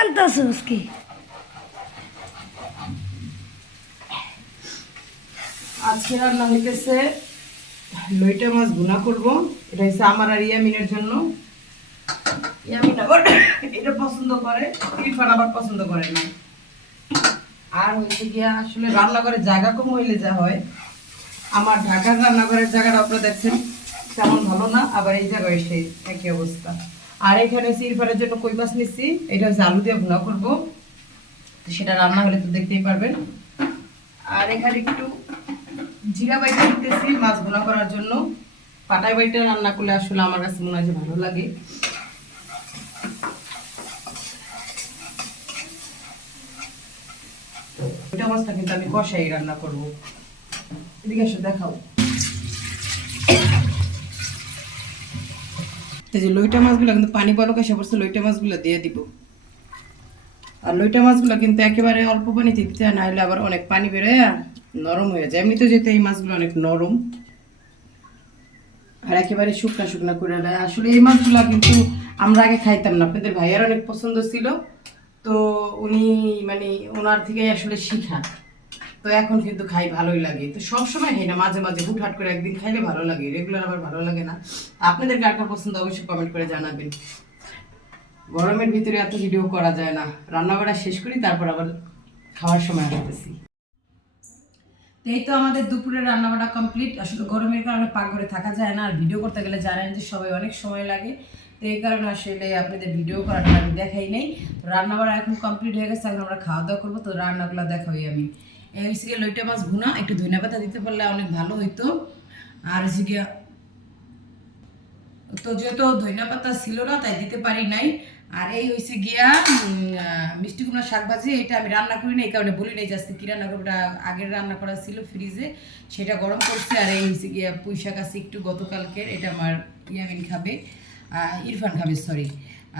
আনতাছস কি? আজকে রান্না হইতেছে লইটা মাছ ভুনা করব। এটা হচ্ছে আমার আর ইয়ামিনের জন্য। ইয়ামিন আবার এটা পছন্দ করে, ইরফান আবার পছন্দ করে না। আর হচ্ছে গিয়া আসলে রান্নাঘরের জায়গা কম হইলে যা হয়, আমার ঢাকার রান্নাঘরের জায়গাটা আপনারা দেখছেন তেমন ভালো না, আবার এই জায়গায় সেই একই অবস্থা। আর এখানে হচ্ছে ইরফানের জন্য কই মাছ নিচ্ছি, এটা হচ্ছে আলু দিয়ে ভুনা করব। তো সেটা রান্না হলে তো দেখতেই পারবেন। আর এখানে একটু জিরা বাইটা দিতেছি মাছ ভুনা করার জন্য। পাটায় বাইটা রান্না করলে আসলে আমার কাছে মনে হয় যে ভালো লাগে। ওইটা মাছটা কিন্তু আমি কষাই রান্না করবো। এদিকে এসে দেখাও। এই যে লইটা মাছগুলো কিন্তু পানি বলক এসে পড়ছে, লইটা মাছগুলো দিয়ে দিব। আর লইটা মাছগুলো কিন্তু একেবারে অল্প পানিতে দিতে হয়, না হলে আবার অনেক পানি বেরোয় নরম হয়ে যায়। এমনিতে যেতে এই মাছগুলো অনেক নরম, আর একেবারে শুকনা শুকনা করে দেয়। আসলে এই মাছগুলো কিন্তু আমরা আগে খাইতাম না, আপনাদের ভাইয়ার অনেক পছন্দ ছিল, তো উনি মানে ওনার থেকে আসলে শিখা। তো এখন কিন্তু খাই, ভালোই লাগে। তো সবসময় খাই না, মাঝে মাঝে হুটহাট করে একদিন খাইলে ভালো লাগে, রেগুলার আবার ভালো লাগে না। আপনাদের কার কার পছন্দ অবশ্যই কমেন্ট করে জানাবেন। গরমের ভিতরে এত ভিডিও করা যায় না, রান্না বাড়া শেষ করি তারপর আবার খাওয়ার সময় আসতেছি। এই তো আমাদের দুপুরের রান্নাবাড়া কমপ্লিট। আসলে গরমের কারণে পাকঘরে থাকা যায় না, আর ভিডিও করতে গেলে জানেন যে সবাই অনেক সময় লাগে। তো এই কারণে আসলে আপনাদের ভিডিও করাটা আমি দেখাই নাই। তো রান্নাবাড়া এখন কমপ্লিট হয়ে গেছে, এখন আমরা খাওয়া দাওয়া করবো। তো রান্নাগুলো দেখাই আমি। এই হচ্ছে গিয়ে লইটা মাছ ভুনা, একটু ধনিয়া পাতা দিতে পারলে অনেক ভালো হইতো। আর হচ্ছে গিয়া তো যেহেতু ধনিয়া পাতা ছিল না তাই দিতে পারি নাই। আর এই হয়েছে গিয়া মিষ্টি কুমড়া শাক ভাজি, এটা আমি রান্না করি না, এই কারণে বলি নাই যে আজকে কী রান্না করবো। আগের রান্না করা ছিল ফ্রিজে, সেটা গরম করছি। আর এই হয়েছে গিয়া পুঁই শাক আছে একটু গতকালকের, এটা আমার ইয়ামিন খাবে, ইরফান খাবে সরি।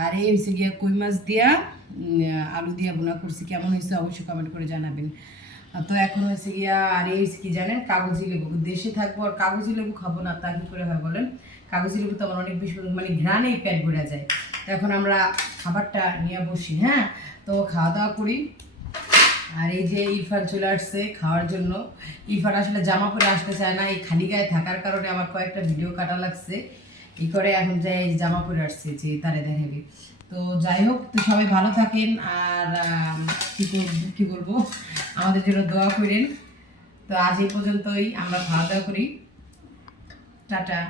আর এই হয়েছে গিয়া কই মাছ দিয়া আলু দিয়া ভুনা করছি, কেমন হয়েছে অবশ্যই কমেন্ট করে জানাবেন। তো এখন হয়েছে গিয়া আর এই কি জানেন, কাগজি লেবু। দেশে থাকবো আর কাগজি লেবু খাবো না, তা কি করে হয় বলেন? কাগজি লেবু তো আমার অনেক বেশি মানে ঘ্রাণেই পেট ভরে যায়। তো এখন আমরা খাবারটা নিয়ে বসি, হ্যাঁ? তো খাওয়া দাওয়া করি। আর এই যে ইরফান চলে আসছে খাওয়ার জন্য। ইরফান আসলে জামা পরে আসতে চায় না, এই খালি গায়ে থাকার কারণে আমার কয়েকটা ভিডিও কাটা লাগছে। এই করে এখন যাই জামা পরে আসছে যে তারে দেখাবে। তো যাই হোক, তো সবাই ভালো থাকেন। আর কি বলবো, আমাদের জন্য দোয়া করেন। তো আজ এই পর্যন্তই, আমরা খাওয়া দাওয়া করি। টাটা।